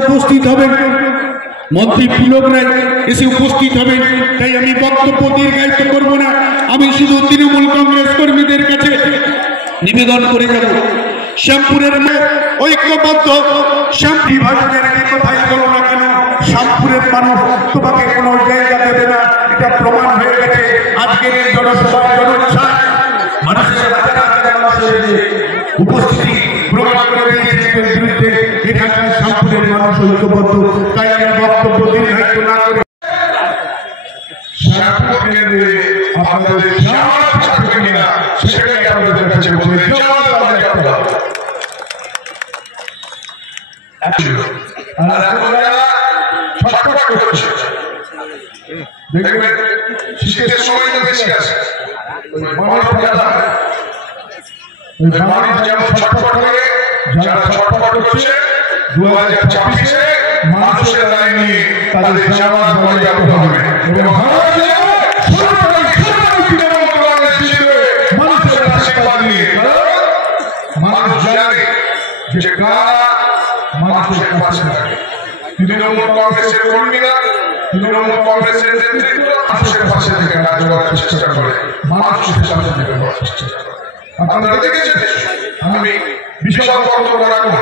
উপস্থিত হবেন, মন্ত্রী পুলক রায় এসে উপস্থিত হবেন। তাই আমি বক্তব্য দীর্ঘায়িত করব না, আমি শুধু তৃণমূল কংগ্রেস কর্মীদের কাছে নিবেদন করে যাব, শ্যামপুরের ঐক্যবদ্ধ শ্যামপুর ভাষণের কি কথাই বলো না কেন, শ্যামপুরের মানুষ তোমাকে কোনো জায়গা দেবে না, এটা প্রমাণ হয়ে গেছে আজকের এই জনসভা জনোচ্ছ্বাস। মানুষের উপস্থিতি প্রমাণ করে দিয়েছে বিরুদ্ধে এখানকার শ্যামপুরের মানুষ ঐক্যবদ্ধ। তাই আমি বক্তব্য দীর্ঘায়িত না করে শ্যামপুর কেন্দ্রে আপনাদের জামাত থাকবে কিনা সেটাই আপনাদের কাছে বলতে জামাত আমাদের একটা আর আপনারা ছটফট করছে, দেখবেন শীতের সময় তো বেশি আছে, ওই মানুষ ভালো হয়, ওই মানুষ যেমন ছটফট করে, যারা ছটফট করছে 2024-এ মানুষের রায় নিয়ে তাদের জামাত বজায় হবে এবং মানুষের আশীর্বাদ নিয়ে মানুষ জানে যে কারা মানুষের পাশে থাকে। তৃণমূল কংগ্রেসের কর্মীরা, তৃণমূল কংগ্রেসের নেতৃত্ব মানুষের পাশে থেকে কাজ করার চেষ্টা করে, মানুষের পাশে থেকে করার চেষ্টা করে। আপনারা দেখেছেন, আমি বিশাল বক্তব্য রাখবো।